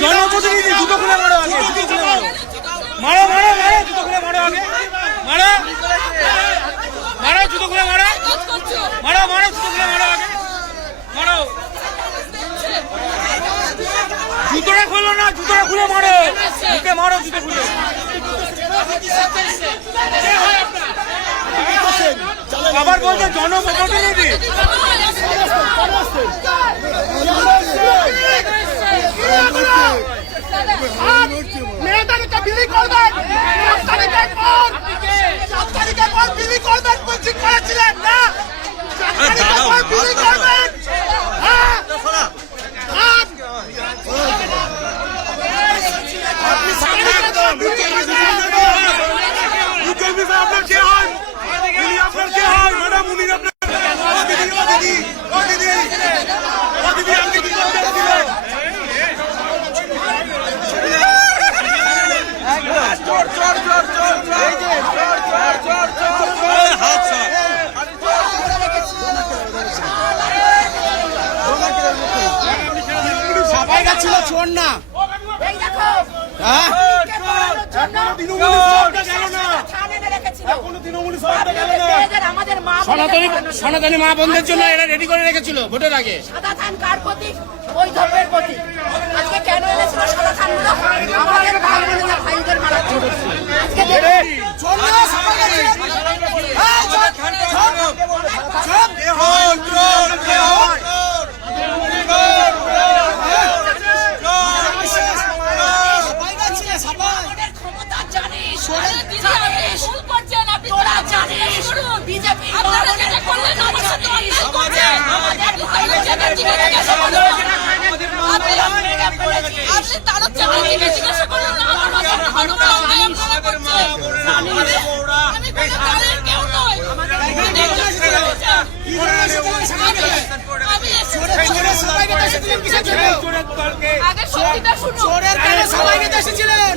জনপ্রতিনিধি জুতো খুলে মারো আগে, জুতো খুলে মারো, মারো মারো মারো, জুতো খুলে মারো আগে, মারো মারো, জুতো খুলে মারো, মারো মারো, জুতো খুলে মারো আগে, মারো, জুতোটা খোলো না, জুতোটা খুলে মারো, মুখে মারো জুতো খুলে। আবার বলছে জনপ্রতিনিধি, মেয়েদেরকে বিলি করবেন, 7 তারিখের পর, 7 তারিখের পর বিলি করবেন বলছি, করেছিলেন না? 7 তারিখের পর বিলি করবেন। আপনার কে হয়? আপনার কে হয়? ম্যাডাম উনি আপনার ছিল চোর না, সনাতনী মা বোনদের জন্য এরা রেডি করে রেখেছিল ভোটের আগে। সাদা থান কার প্রতীক? ওই ধর্মের প্রতীক। আজকে কেন এনেছিল সাদা থানগুলো? আমাদের ভাই বোনেরা ভাইদের মারা করছে। আজকে চোর না, সবাই গেছে। আগে সত্যিটা শুনুন। চোরের কানে সবাই এসেছিলেন।